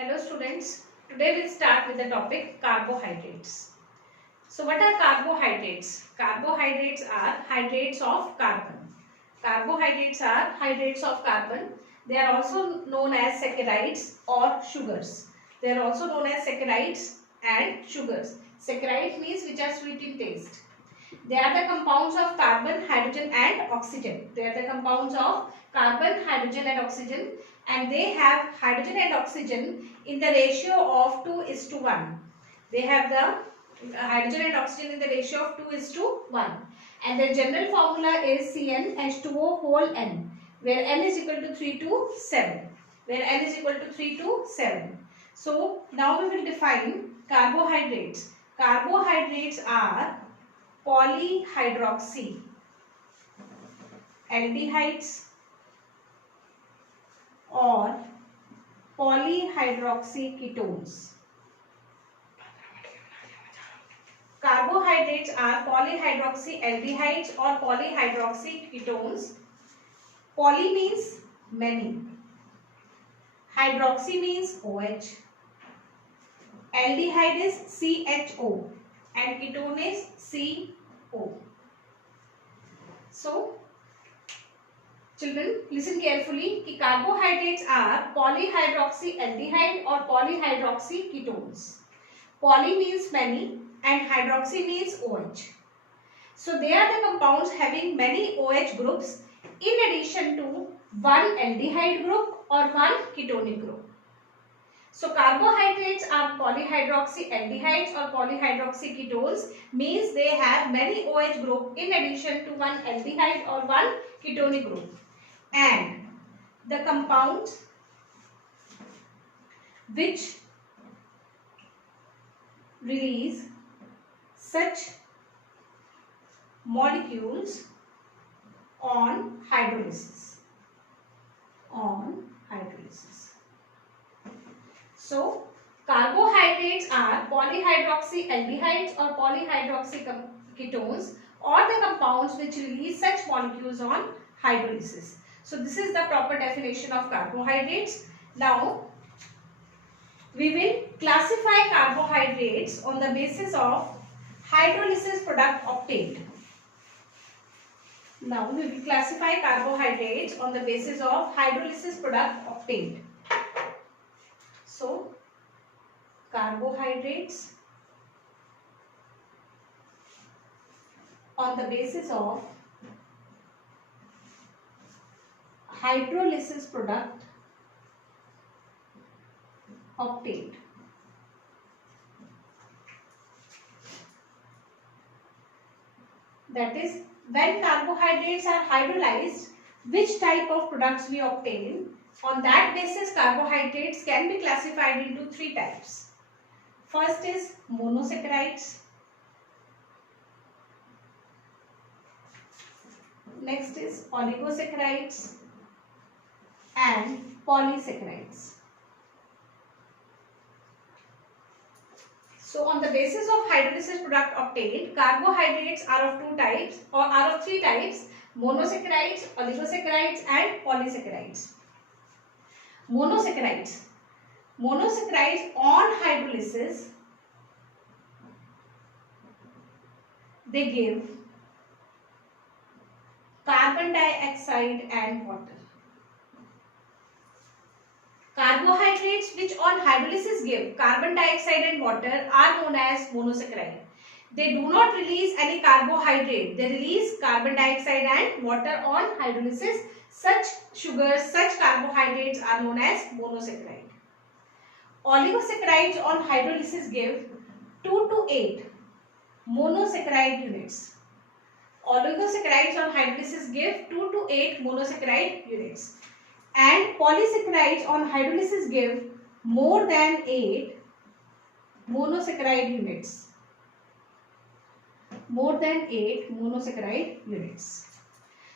Hello students, today we'll start with the topic carbohydrates. So what are carbohydrates? Carbohydrates are hydrates of carbon. Carbohydrates are hydrates of carbon. They are also known as saccharides or sugars. They are also known as saccharides and sugars. Saccharides means which are sweet in taste. They are the compounds of carbon, hydrogen and oxygen. They are the compounds of carbon, hydrogen and oxygen, and they have hydrogen and oxygen in the ratio of 2:1. They have the hydrogen and oxygen in the ratio of 2:1, and their general formula is CnH2O whole n, where n is equal to 3 to 7. Where n is equal to 3 to 7. So now we will define carbohydrates. Carbohydrates are polyhydroxy aldehydes or polyhydroxy ketones. Carbohydrates are polyhydroxy aldehydes or polyhydroxy ketones. Poly means many. Hydroxy means OH. Aldehyde is CHO and ketone is CO. So, children, listen carefully कि carbohydrates are polyhydroxy aldehyde or polyhydroxy ketones. Poly means many and hydroxy means OH. So they are the compounds having many OH groups in addition to one aldehyde group or one ketonic group. So carbohydrates are polyhydroxy aldehydes or polyhydroxy ketones, means they have many OH group in addition to one aldehyde or one ketonic group. And the compounds which release such molecules on hydrolysis. So carbohydrates are polyhydroxy aldehydes or polyhydroxy ketones or the compounds which release such molecules on hydrolysis. So this is the proper definition of carbohydrates. Now we will classify carbohydrates on the basis of hydrolysis product obtained. Now we will classify carbohydrates on the basis of hydrolysis product obtained. So carbohydrates on the basis of hydrolysis product obtained. That is, when carbohydrates are hydrolyzed, which type of products we obtain, on that basis carbohydrates can be classified into three types. First is monosaccharides, next is oligosaccharides and polysaccharides. So on the basis of hydrolysis product obtained, carbohydrates are of two types or are of three types: monosaccharides, oligosaccharides and polysaccharides. Monosaccharides. Monosaccharides on hydrolysis, they give carbon dioxide and water. Carbohydrates which on hydrolysis give carbon dioxide and water are known as monosaccharide. They do not release any carbohydrate. They release carbon dioxide and water on hydrolysis. Such sugars, such carbohydrates are known as monosaccharide. Oligosaccharides on hydrolysis give 2 to 8 monosaccharide units. Oligosaccharides on hydrolysis give 2 to 8 monosaccharide units. And polysaccharides on hydrolysis give more than 8 monosaccharide units. More than 8 monosaccharide units.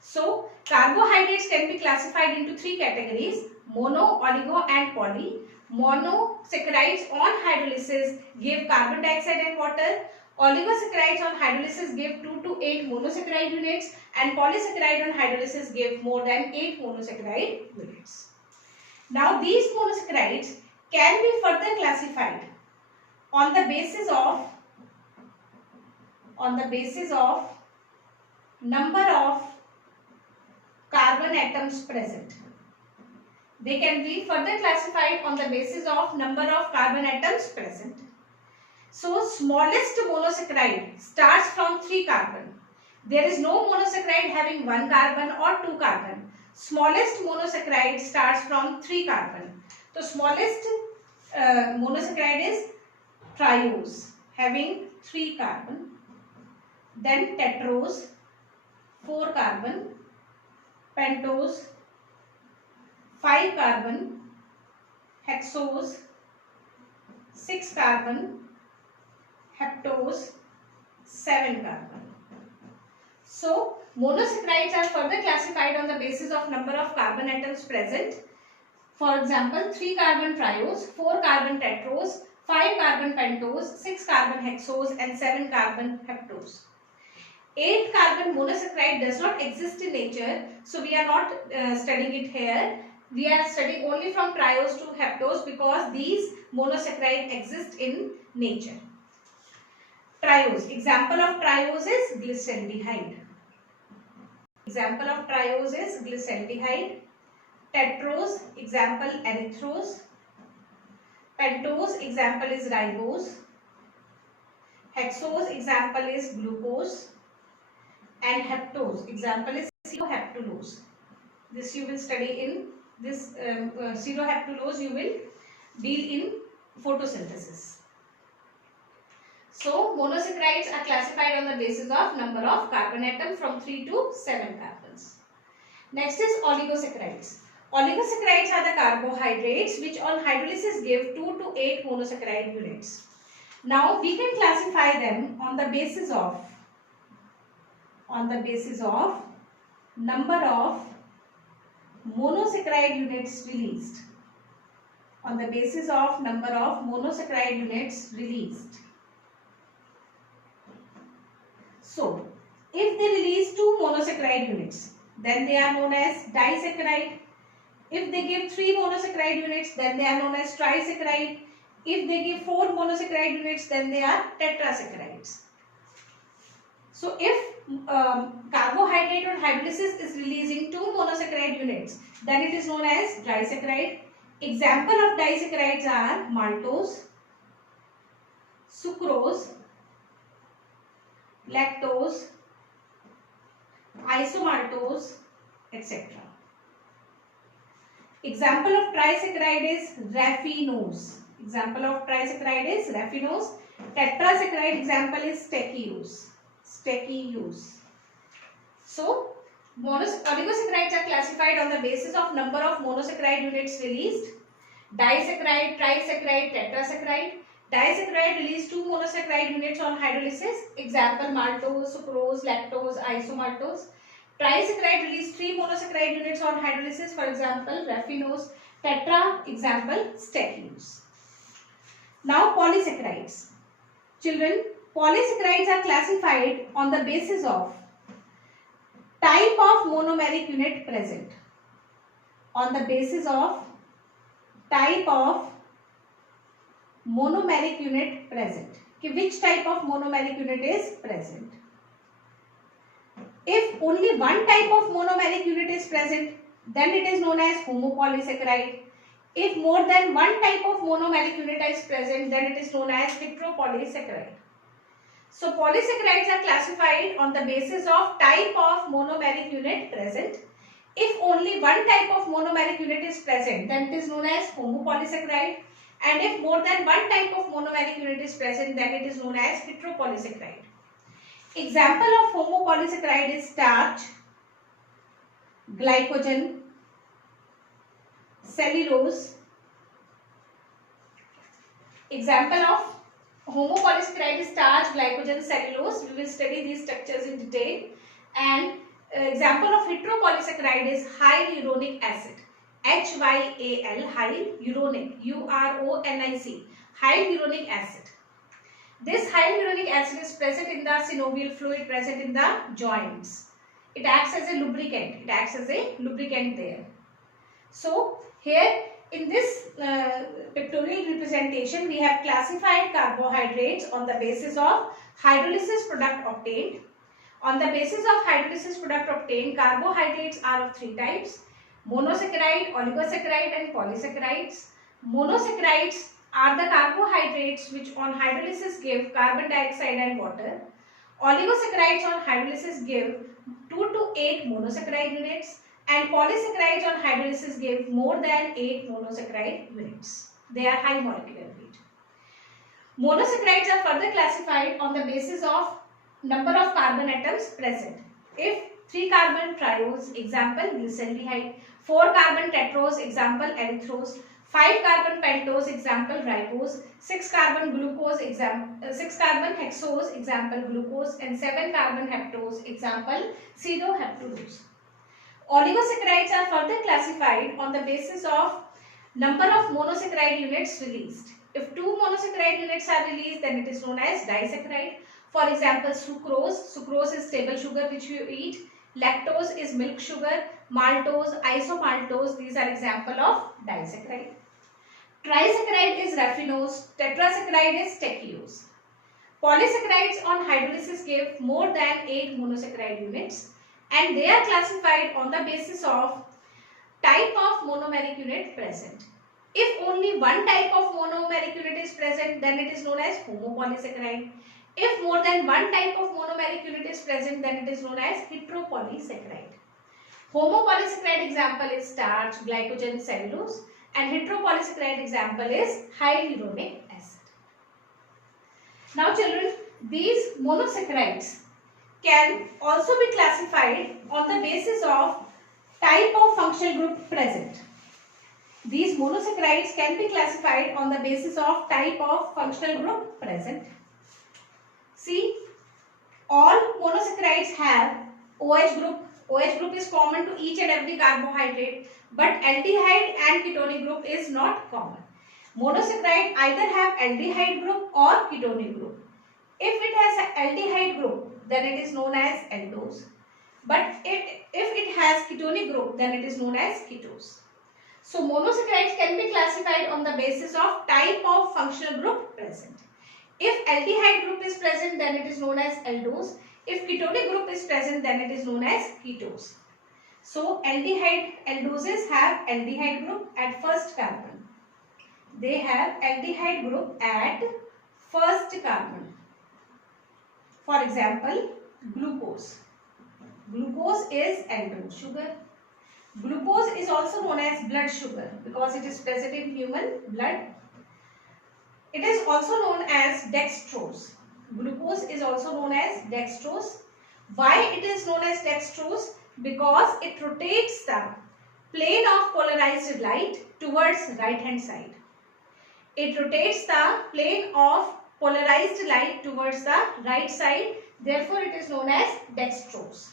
So carbohydrates can be classified into three categories: mono, oligo and poly. Monosaccharides on hydrolysis give carbon dioxide and water. Oligosaccharides on hydrolysis give 2 to 8 monosaccharide units and polysaccharide on hydrolysis give more than 8 monosaccharide units. Now these monosaccharides can be further classified on the basis of number of carbon atoms present. They can be further classified on the basis of number of carbon atoms present. So smallest monosaccharide starts from 3 carbon. There is no monosaccharide having 1 carbon or 2 carbon. Smallest monosaccharide starts from 3 carbon. So smallest monosaccharide is triose having 3 carbon. Then tetrose 4 carbon. Pentose 5 carbon. Hexose 6 carbon. Heptose 7 carbon. So monosaccharides are further classified on the basis of number of carbon atoms present. For example, 3 carbon triose, 4 carbon tetrose, 5 carbon pentose, 6 carbon hexose and 7 carbon heptose. 8 carbon monosaccharide does not exist in nature, so we are not studying it here. We are studying only from triose to heptose because these monosaccharides exist in nature. Triose. Example of triose is glyceraldehyde. Example of triose is glyceraldehyde. Tetrose. Example erythrose. Pentose. Example is ribose. Hexose. Example is glucose. And heptose. Example is seroheptulose. This you will study in this seroheptulose you will deal in photosynthesis. So monosaccharides are classified on the basis of number of carbon atom from 3 to 7 carbons. Next is oligosaccharides. Oligosaccharides are the carbohydrates which on hydrolysis give 2 to 8 monosaccharide units. Now we can classify them on the basis of number of monosaccharide units released. On the basis of number of monosaccharide units released. So, if they release 2 monosaccharide units, then they are known as disaccharide. If they give 3 monosaccharide units, then they are known as trisaccharide. If they give 4 monosaccharide units, then they are tetrasaccharides. So, if carbohydrate on hydrolysis is releasing 2 monosaccharide units, then it is known as disaccharide. Example of disaccharides are maltose, sucrose, lactose, isomaltose, etc. Example of trisaccharide is raffinose. Example of trisaccharide is raffinose. Tetrasaccharide example is stachyose. So, oligosaccharides are classified on the basis of number of monosaccharide units released. Disaccharide, trisaccharide, tetrasaccharide. Disaccharide release 2 monosaccharide units on hydrolysis. Example maltose, sucrose, lactose, isomaltose. Trisaccharide release 3 monosaccharide units on hydrolysis. For example raffinose. Tetra example stachyose. Now polysaccharides. Children, polysaccharides are classified on the basis of type of monomeric unit present. On the basis of type of monomeric unit present. Which type of monomeric unit is present? If only one type of monomeric unit is present, then it is known as homopolysaccharide. If more than one type of monomeric unit is present, then it is known as heteropolysaccharide. So polysaccharides are classified on the basis of type of monomeric unit present. If only one type of monomeric unit is present, then it is known as homopolysaccharide. And if more than one type of monomeric unit is present, then it is known as heteropolysaccharide. Example of homopolysaccharide is starch, glycogen, cellulose. Example of homopolysaccharide is starch, glycogen, cellulose. We will study these structures in detail. And example of heteropolysaccharide is hyaluronic acid. HYAL, hyaluronic, URONIC, hyaluronic acid. This hyaluronic acid is present in the synovial fluid, present in the joints. It acts as a lubricant. There. So here in this pictorial representation, we have classified carbohydrates on the basis of hydrolysis product obtained. On the basis of hydrolysis product obtained, carbohydrates are of three types: monosaccharide, oligosaccharide and polysaccharides. Monosaccharides are the carbohydrates which on hydrolysis give carbon dioxide and water. Oligosaccharides on hydrolysis give 2 to 8 monosaccharide units, and polysaccharides on hydrolysis give more than 8 monosaccharide units. They are high molecular weight. Monosaccharides are further classified on the basis of number of carbon atoms present. If 3 carbon triose, example glyceraldehyde, 4 carbon tetrose, example erythrose, 5 carbon pentose, example ribose, 6 carbon glucose, 6 carbon hexose, example glucose, and 7 carbon heptose, example pseudoheptulose. Oligosaccharides are further classified on the basis of number of monosaccharide units released. If 2 monosaccharide units are released, then it is known as disaccharide. For example, sucrose. Sucrose is table sugar which you eat. Lactose is milk sugar. Maltose, isomaltose, these are example of disaccharide. Trisaccharide is raffinose. Tetrasaccharide is stachyose. Polysaccharides on hydrolysis give more than 8 monosaccharide units, and they are classified on the basis of type of monomeric unit present. If only one type of monomeric unit is present, then it is known as homopolysaccharide. If more than one type of monomeric unit is present, then it is known as heteropolysaccharide. Homopolysaccharide example is starch, glycogen, cellulose, and heteropolysaccharide example is hyaluronic acid. Now children, these monosaccharides can also be classified on the basis of type of functional group present. These monosaccharides can be classified on the basis of type of functional group present. See, all monosaccharides have OH group. OH group is common to each and every carbohydrate, but aldehyde and ketonic group is not common. Monosaccharide either have aldehyde group or ketonic group. If it has an aldehyde group, then it is known as aldose. But if it has ketonic group, then it is known as ketose. So monosaccharides can be classified on the basis of type of functional group present. If aldehyde group is present, then it is known as aldose. If ketonic group is present, then it is known as ketose. So aldoses have aldehyde group at first carbon. They have aldehyde group at first carbon. For example, glucose. Glucose is aldose sugar. Glucose is also known as blood sugar because it is present in human blood. It is also known as dextrose. Glucose is also known as dextrose. Why it is known as dextrose? Because it rotates the plane of polarized light towards right hand side. It rotates the plane of polarized light towards the right side. Therefore, it is known as dextrose.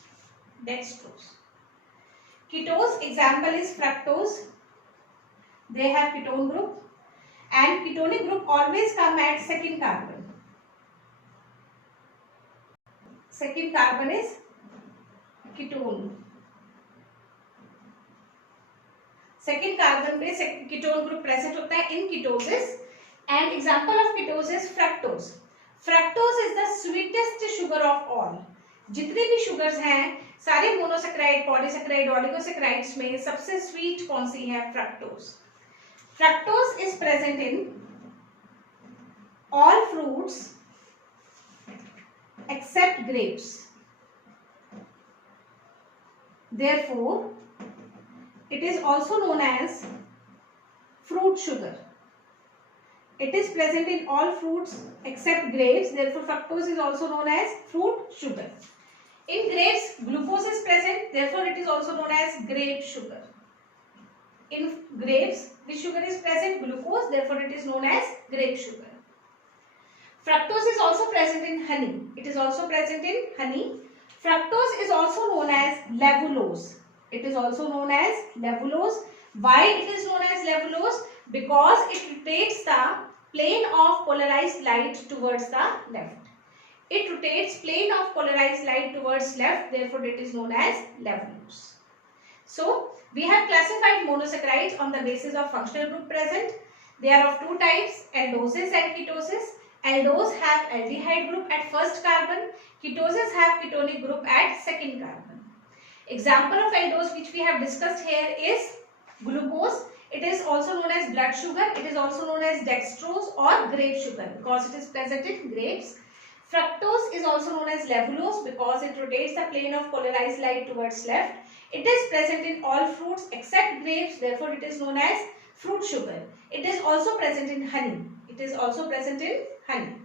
Dextrose. Ketose example is fructose. They have ketone group, and ketonic group always come at second carbon. Second carbon is ketone. Second carbon पे ketone group present होता है in ketosis, and example of ketose is fructose. Fructose is the sweetest sugar of all. जितने भी sugars हैं सारे monosaccharide, polysaccharide, oligosaccharides में सबसे sweet कौन सी है? Fructose. Fructose is present in all fruits except grapes. Therefore, it is also known as fruit sugar. It is present in all fruits except grapes. Therefore, fructose is also known as fruit sugar. In grapes, glucose is present. Therefore, it is also known as grape sugar. In grapes, which sugar is present? Glucose. Therefore, it is known as grape sugar. Fructose is also present in honey. It is also present in honey. Fructose is also known as levulose. It is also known as levulose. Why it is known as levulose? Because it rotates the plane of polarized light towards the left. It rotates plane of polarized light towards left. Therefore, it is known as levulose. So, we have classified monosaccharides on the basis of functional group present. They are of two types, aldoses and ketoses. Aldose have aldehyde group at first carbon. Ketoses have ketonic group at second carbon. Example of aldose which we have discussed here is glucose. It is also known as blood sugar. It is also known as dextrose or grape sugar because it is present in grapes. Fructose is also known as levulose because it rotates the plane of polarized light towards left. It is present in all fruits except grapes, therefore it is known as fruit sugar. It is also present in honey. It is also present in honey.